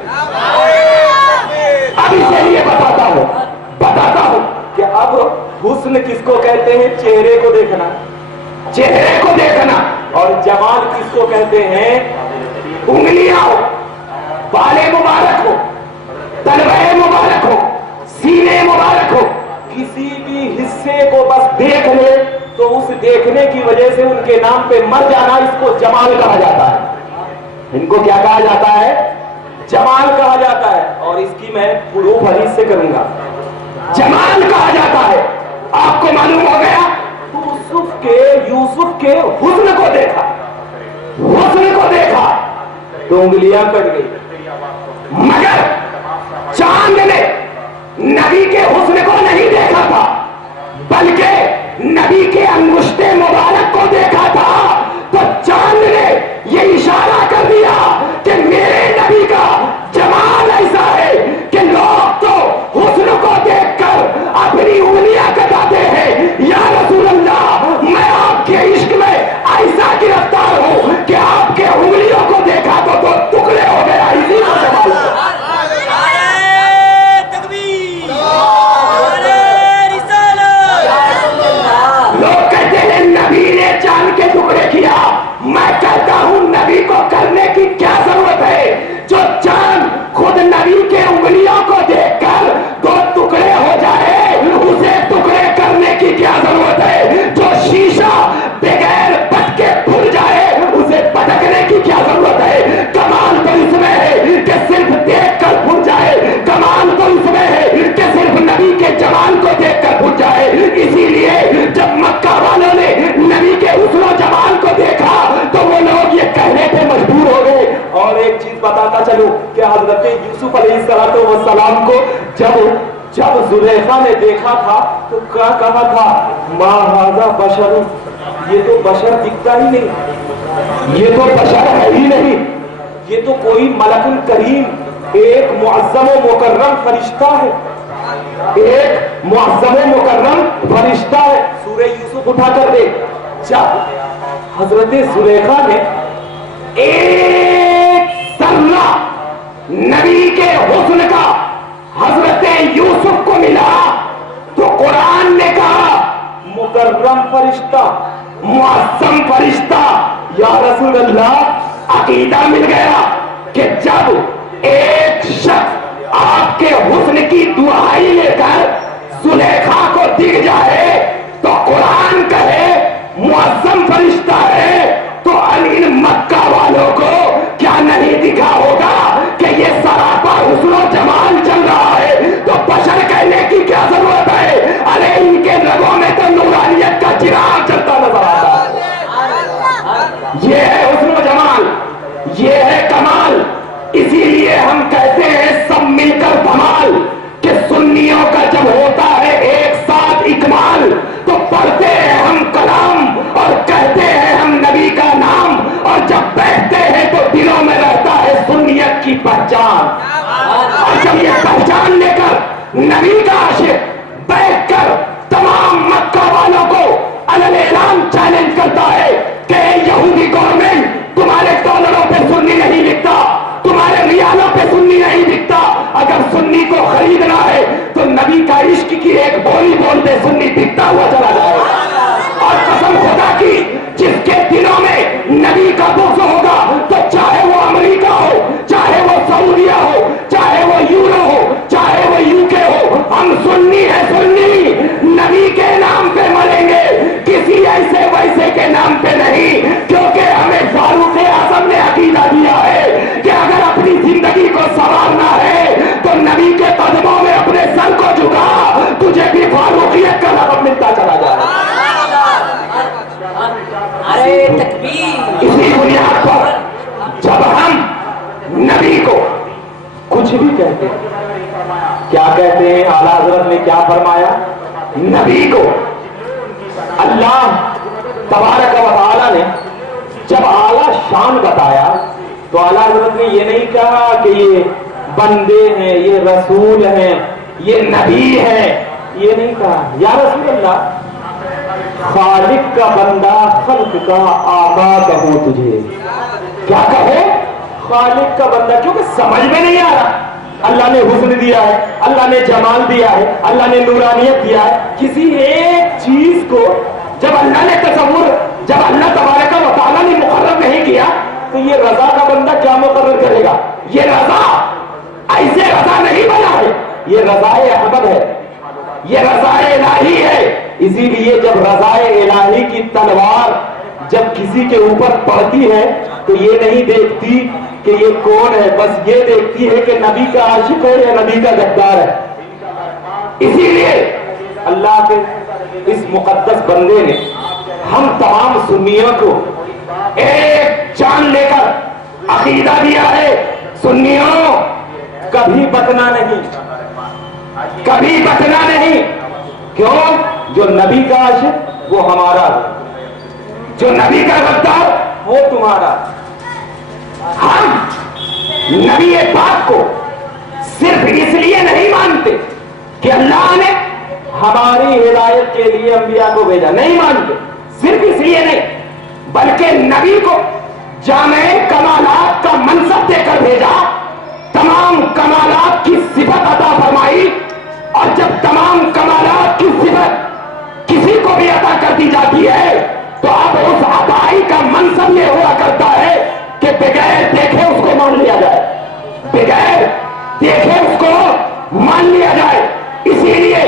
अब इसलिए बताता हूं कि अब हुस्न किसको कहते हैं? चेहरे को देखना, चेहरे को देखना। और जमाल किसको कहते हैं? उंगलियां हो, बाले मुबारक हो, तलवे मुबारक हो, सीने मुबारक हो, किसी भी हिस्से को बस देख ले तो उस देखने की वजह से उनके नाम पे मर जाना, इसको जमाल कहा जाता है। इनको क्या कहा जाता है? जमाल कहा जाता है। और इसकी मैं प्रूफ हदीस से करूंगा। जमाल कहा जाता है। आपको मालूम हो गया, यूसुफ के हुस्न को देखा, हुस्न को देखा तो उंगलियां कट गई, मगर चांद ने नबी के हुस्न को नहीं देखा था बल्कि नबी के अंगुष्ठे मुबारक को देखा था। तो चांद ने ये इशारा कर दिया कि मेरे नबी का जमाल ऐसा है कि लोग तो हुस्न को देखकर अपनी उंगलियां कटाते हैं। या रसूल अल्लाह, मैं आपके इश्क में ऐसा गिरफ्तार हूं कि आपके उंगलियों को देखा तो दो टुकड़े हो गया। इसी को जमाल नाम को जब जुलेखा ने देखा था तो क्या कहा था, मा हाज़ा बशर, ये तो बशर दिखता ही नहीं, ये तो बशर है ही नहीं, ये तो कोई मलकुल करीम, एक मुअज़्ज़म व मुकर्रम फरिश्ता है, एक मुअज़्ज़म व मुकर्रम फरिश्ता है। सूरह यूसुफ उठा कर दे, जब हजरत जुलेखा ने एक जर्रा नबी के हुस्न का हजरत यूसुफ को मिला तो कुरान ने कहा मुकर्रम फरिश्ता, मुअज़्ज़म फरिश्ता। या रसूल अल्लाह, अकीदा मिल गया कि जब एक शख्स आपके हुस्न की दुआई लेकर जुलेखा को दिख जाए तो कुरान कहे मुअज़्ज़म फरिश्ता है, तो इन मक्का वालों को क्या नहीं दिखा होगा कि ये सरापा हुस्न और जमाल चल रहा है, तो बशर कहने की क्या जरूरत है? अरे इनके रगों में तो नूरानियत का चिराग चलता नजर आता है। ये है हुस्न और जमाल, ये है कमाल। इसीलिए हम कहते हैं सब मिलकर धमाल, कि सुन्नियों का जब होता है एक साथ इकमाल तो पढ़ते हैं हम कलाम और कहते हैं हम नबी का नाम, और जब बैठते हैं तो दिलों में रहता है सुन्नियत की पहचान। और जब ये पहचान लेकर नबी का आशिक बैठकर तमाम मक्का वालों को अलग ऐलान चैलेंज करता है कि यहूदी गवर्नमेंट तुम्हारे डॉलरों पे सुन्नी नहीं लिखता, तुम्हारे रियालों पे सुन्नी नहीं लिखता, अगर सुन्नी को खरीदना है तो नबी का इश्क की एक बोली बोल दे, सुन्नी बिकता हुआ चला जाए। और कसम खुदा की, जिसके दिलों में नबी का बुग़्ज़ होगा तो चाहे वो अमेरिका हो, चाहे वो सऊदिया हो, चाहे वो यूरो हो, चाहे वो यूके हो, हम सुन्नी है सुन्नी, नबी के नाम पे मरेंगे, किसी ऐसे वैसे के नाम पे नहीं, क्योंकि हमें फारूक आज़म ने अकीदा दिया है कि अगर अपनी जिंदगी को संवारना है तो नबी के कदमों में अपने सर को झुका, तुझे भी फारूकियत का लक़ब मिलता चला जाए। अरे तकबीर। इसी बुनियाद पर जब हम नबी को कुछ भी कहते हैं, क्या कहते हैं? आला हज़रत ने क्या फरमाया? नबी को अल्लाह तबारक व तआला ने जब आला शान बताया तो आला हज़रत ने ये नहीं कहा कि ये बंदे हैं, ये रसूल हैं, ये नबी हैं, ये नहीं कहा। या रसूल अल्लाह, खालिक का बंदा खल्क का आका कहो तुझे, क्या कहो? खालिक का बंदा, क्योंकि समझ में नहीं आ रहा। अल्लाह ने हुस्न दिया है, अल्लाह ने जमाल दिया है, अल्लाह ने नूरानियत दिया है, किसी एक चीज को जब अल्लाह ने तसव्वुर, जब अल्लाह तबारक व तआला ने मुकर्रर नहीं किया तो ये रजा का बंदा क्या मुकर्रर करेगा? ये रजा ऐसे रजा नहीं बना है, ये रजाए अहमद है, ये रजाए इलाही है। इसीलिए जब रजाए इलाही की तलवार जब किसी के ऊपर पड़ती है तो ये नहीं देखती कि ये कौन है, बस ये देखती है कि नबी का आशिक है या नबी का गद्दार है। इसीलिए अल्लाह के इस मुकद्दस बंदे ने हम तमाम सुन्नियों को एक जान लेकर अकीदा दिया है, सुन्नियों कभी बचना नहीं, कभी बचना नहीं। क्यों? जो नबी का आशिक वो हमारा, जो नबी का गद्दार वो तुम्हारा। हम नबी पाक को सिर्फ इसलिए नहीं मानते कि अल्लाह ने हमारी हिदायत के लिए अंबिया को भेजा, नहीं मानते, सिर्फ इसलिए नहीं, बल्कि नबी को जामे कमालात का मनसब देकर भेजा, तमाम कमालात की सिफत अता फरमाई, और जब तमाम कमालात की सिफत किसी को भी अता कर दी जाती है तो अब उस अताई का मनसब ये हुआ करता है कि बगैर देखे उसको मान लिया जाए, बगैर देखे उसको मान लिया जाए। इसीलिए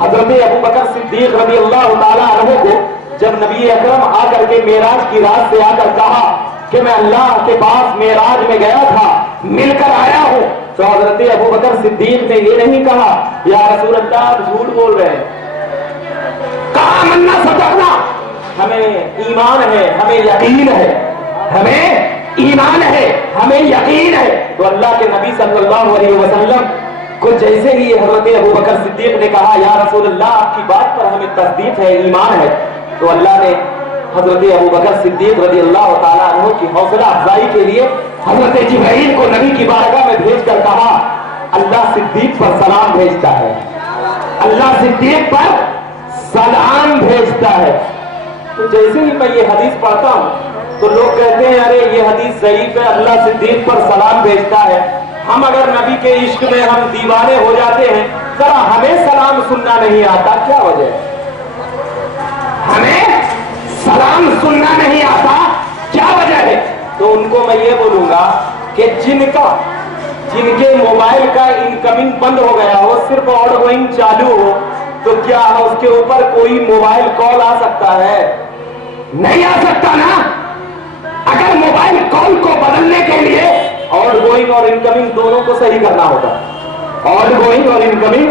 हजरत अबू बकर सिद्दीक रज़ी अल्लाह ताला अन्हु को जब नबी अकरम आकर के मेराज की रात से आकर कहा कि मैं अल्लाह के पास मेराज में गया था, मिलकर आया हूं, तो हजरत अबू बकर सिद्दीक ने ये नहीं कहा या रसूल अल्लाह आप झूठ बोल रहे हैं, कहा मन्ना सदकना, हमें ईमान है, हमें यकीन है, हमें ईमान है, हमें यकीन है। तो अल्लाह के नबी सल्लल्लाहु अलैहि वसल्लम कुछ जैसे ही हजरत अबू बकर सिद्दीक ने कहा या रसूल अल्लाह आपकी बात पर हमें तस्दीक है, ईमान है, तो अल्लाह ने हजरत अबू बकर सिद्दीक रज़ी अल्लाह तआला अन्हु की हौसला अफजाई के लिए हजरत जिब्राइल को नबी की बारगाह में भेजकर कहा अल्लाह सिद्दीक पर सलाम भेजता है, अल्लाह सिद्दीक पर सलाम भेजता है। तो जैसे ही मैं ये हदीस पढ़ता हूँ तो लोग कहते हैं अरे ये हदीस ज़ईफ है, अल्लाह सिद्दीक पर सलाम भेजता है। हम अगर नबी के इश्क में हम दीवाने हो जाते हैं, जरा हमें सलाम सुनना नहीं आता, क्या वजह है? हमें सलाम सुनना नहीं आता, क्या वजह है? तो उनको मैं ये बोलूंगा कि जिनके मोबाइल का इनकमिंग बंद हो गया हो, सिर्फ आउटगोइंग चालू हो, तो क्या उसके ऊपर कोई मोबाइल कॉल आ सकता है? नहीं आ सकता ना। अगर मोबाइल कॉल को बदलने के लिए आउटगोइंग और इनकमिंग दोनों को सही करना होगा, आउटगोइंग और इनकमिंग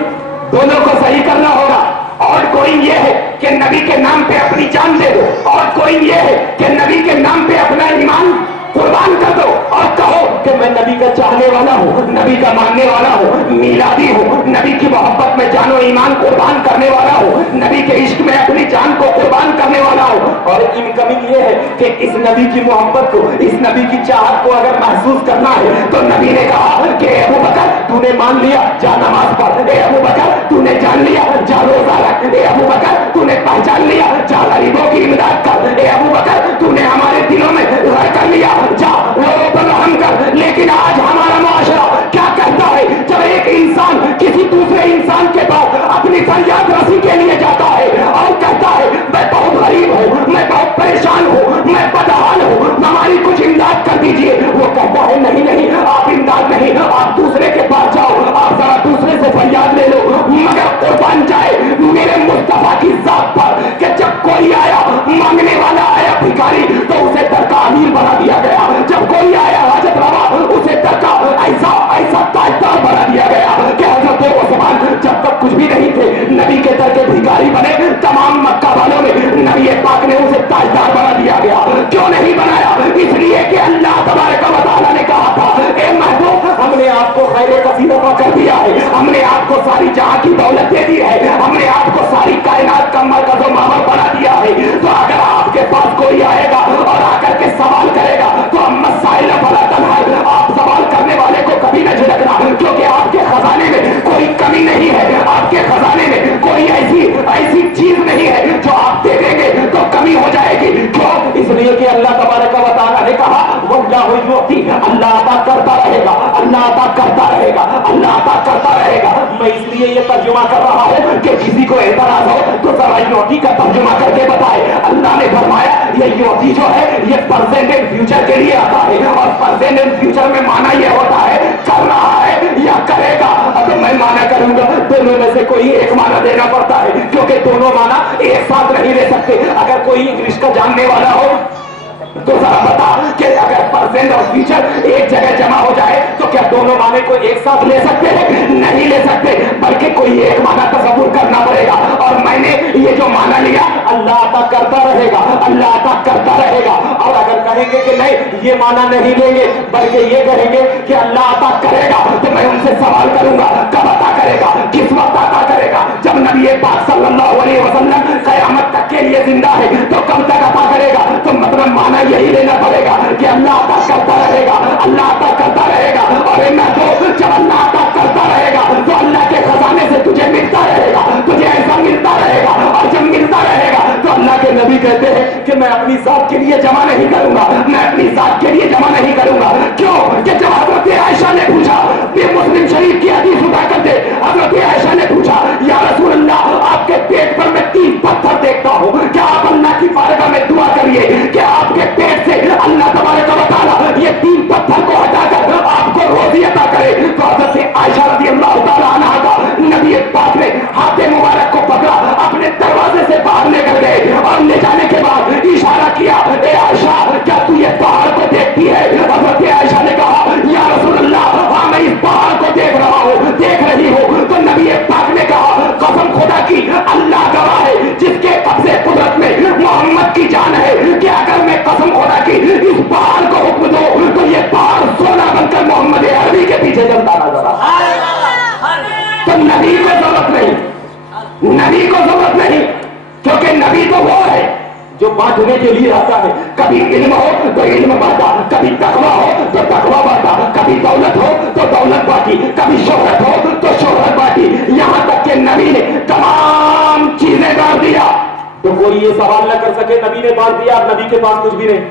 दोनों को सही करना होगा। आउटगोइंग ये है कि नबी के नाम पे अपनी जान दे दो, आउटगोइंग ये है कि नबी के नाम पे अपना ईमान कुर्बान कर दो और कहो कि मैं नबी का चाहने वाला हूँ, नबी का मानने वाला हूँ, मीलादी हूँ, नबी की मोहब्बत में जानो ईमान कुर्बान करने वाला हूँ, नबी के इश्क में अपनी जान को कुर्बान करने वाला हूँ। और इनकमिंग ये है कि इस नबी की मोहब्बत को, इस नबी की चाहत को अगर महसूस करना है तो नबी ने कहा कि अबू बकर तूने मान लिया, जा नमाज पढ़, ए अबू बकर तूने जान लिया, जा रोजा रख, ए अबू बकर तूने पहचान लिया, जा गरीबों की इमदाद कर, ए अबू बकर तूने हमारे दिलों में घर कर लिया, जा लोगों पर रहम कर। लेकिन आज हमारा मुआशरा क्या कहता है? जब एक इंसान किसी दूसरे इंसान के पास अपनी फरियाद रसी के लिए जाता है और कहता है मैं बहुत गरीब हूँ, मैं बहुत परेशान हूँ, मैं बदहाल हूँ, हमारी कुछ इमदाद कर दीजिए, वो कहता है नहीं नहीं आप इमदाद नहीं, आप दूसरे के पास जाओ, आप जरा दूसरे से फरियाद ले लो। मगर कुर्बान जाए मेरे मुस्तफा की जात पर कि जब कोई आया मांगने वाला आया भिखारी तो उसे दर का अमीर बना दिया गया, जब कोई आया हाजत रवा उसे दर का ऐसा ऐसा ताजदार बना दिया गया कि हजरत उस्मान जब तक कुछ भी नहीं थे नबी के दर के भिखारी बने, तमाम मक्का वालों में नबी पाक ने उसे ताजदार बना दिया गया। क्यों नहीं बनाया? इसलिए कि अल्लाह तबारक व तआला ने कहा था ए महबूब हमने आपको खैर कसीर अता कर दिया है, हमने आपको सारी जहां की दौलत दे दी है, हमने आपको सारी कायनात का मरकज़ व मामर बना दिया है। तो अगर आपके पास कोई आएगा और आकर के सवाल करेगा तो आप सवाल करने वाले को कभी न झिड़कना, क्योंकि आपके खजाने में कोई कमी नहीं है, आपके खजाने में कोई ऐसी चीज नहीं है जो आप दे देंगे तो कमी हो जाएगी। क्यों? इसलिए कि अल्लाह तबारक व तआला ने कहा वल्लाहु युती, अल्लाह अता करता रहेगा, अल्लाह अता करता रहेगा, अल्लाह अता करता रहेगा। मैं इसलिए ये तर्जुमा कर रहा हूँ कि किसी को एतराज हो तो जरा युती का तर्जुमा करके बताए। अल्लाह ने फरमाया ये युती जो है ये प्रेजेंट एंड फ्यूचर के लिए आता है, और प्रेजेंट एंड फ्यूचर में माना ये होता है कर रहा है या करेगा। अगर मैं माना करूंगा दोनों में से कोई एक माना देना पड़ता है, क्योंकि दोनों माना एक साथ नहीं ले सकते। अगर कोई इंग्लिश का जानने वाला हो तो जरा बता कि अगर प्रेजेंट और फ्यूचर एक जगह जमा हो जाए तो क्या दोनों माने को एक साथ ले सकते हैं? नहीं ले सकते, बल्कि कोई एक माना तसव्वुर करना पड़ेगा। और मैंने ये जो माना लिया अल्लाह अता करता रहेगा, अल्लाह अता करता रहेगा। और अगर कहेंगे कि नहीं ये माना नहीं लेंगे बल्कि ये कहेंगे कि अल्लाह अता करेगा, तो मैं उनसे सवाल करूंगा कब अता करेगा, किस वक्त अता करेगा? जब नबी पाक सल्लल्लाहु अलैहि वसल्लम क़यामत तक के लिए जिंदा है तो कब तक अता करेगा? तो मतलब माना यही लेना पड़ेगा कि अल्लाह अता करता रहेगा, अल्लाह अता करता रहेगा। और मैं तो जब अल्लाह अता करता रहेगा तो अल्लाह के खजाने से तुझे मिलता रहेगा, तुझे ऐसा मिलता रहेगा। और जब मिलता रहेगा तो अल्लाह के नबी कहते हैं कि मैं अपनी जात के लिए जमा नहीं करूंगा, मैं अपनी जात के लिए जमा नहीं करूंगा। क्यों? कि जब हजरत आयशा ने पूछा, ये मुस्लिम शरीफ की हदीस उठा करते, हजरत आयशा ने पूछा या रसूल अल्लाह आपके पेट पर मैं 3 पत्थर देखता हूँ, क्या आप अल्लाह की बारगाह में दुआ करिए कि आपके पेट से अल्लाह तबारक व तआला ये 3 पत्थर को हटाकर आपको रोजी अता करे। तो हज़रत आयशा रज़ी अल्लाह तआला अन्हा का नबी पाक ने हाथ मुबारक को पकड़ा, अपने दरवाजे से बाहर लेकर गए और ले जाने के बाद इशारा किया ए आयशा क्या तू ये पहाड़ को देखती है? हज़रत आयशा ने कहा या रसूल अल्लाह हाँ मैं इस पहाड़ को देख रहा हूँ। नबी को जरूरत नहीं, क्योंकि नबी तो वो है जो बांटने के लिए आता है। कभी इल्म हो तो इल्म बांटा, कभी तकवा हो तो तकवा बांटा, कभी दौलत हो तो दौलत बांटी, कभी शोहरत हो तो शोहरत बांटी, यहां तक कि नबी ने तमाम चीजें बांट दिया। तो कोई ये सवाल न कर सके नबी ने बांट दिया, अब नबी के पास कुछ भी नहीं,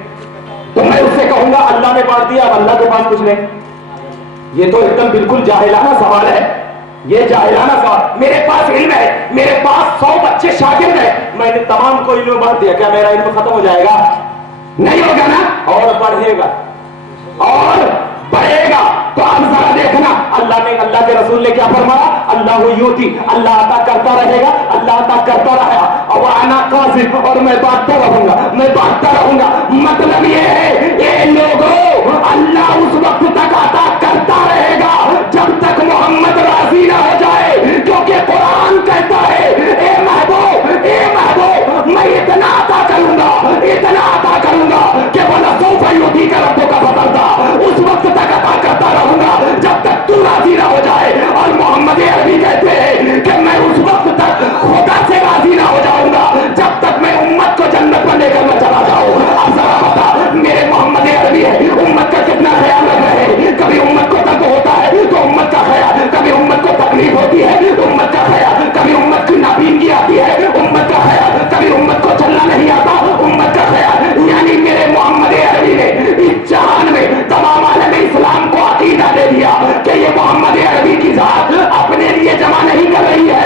तो मैं उससे कहूंगा अल्लाह ने बांट दिया, अब अल्लाह के पास कुछ नहीं। ये तो एकदम बिल्कुल जाहिलाना सवाल है, ये जाहिलाना सवाल। मेरे पास इल्म है, मेरे पास 100 बच्चे शागिर्द है, मैंने तमाम को इल्म बांट दिया, क्या मेरा इल्म खत्म हो जाएगा? नहीं होगा ना, और बढ़ेगा और बढ़ेगा। तो आप जरा देखना, अल्लाह के रसूल ने क्या फरमाया? अल्लाह यूती, अल्लाह अता करता रहेगा, अल्लाह अता करता रहेगा, और आना काज़िब, और मैं बांटता रहूंगा, मैं बांटता रहूंगा। मतलब ये है, ये लोगों, अल्लाह उस वक्त तक अता करता रहेगा जब तक मोहम्मद राजी ना हो जाए, क्योंकि कुरान कहता है ए महबूब मैं इतना अता करूंगा, इतना अता करूंगा कि वला सौफा यूती का रब्बुका का बदलता, उस वक्त तक अता करता रहूंगा जब तक तू राजी ना हो जाए। और मोहम्मद अरबी कहते हैं कि मैं उस वक्त तक खुदा से राजी ना हो जाऊंगा जब तक मैं उम्मत को जन्नत में लेकर मैं चला जाऊं। अब जरा बता, मेरे मोहम्मद अरबी है, उम्मत का कितना ख्याल रख रहे हैं? कभी उम्मत को तक होता है तो उम्मत का ख्याल, कभी उम्मत को तकलीफ होती है तो उम्मत का ख्याल, कभी उम्मत की नाबीनगी आती है उम्मत का ख्याल, कभी उम्मत को चलना नहीं आता उम्मत का ख्याल। यानी मेरे मोहम्मद अरबी ने इस जहान में तमाम आलम इस्लाम को अकीदा दे दिया कि ये मोहम्मद अरबी की जात अपने लिए जमा नहीं कर रही है,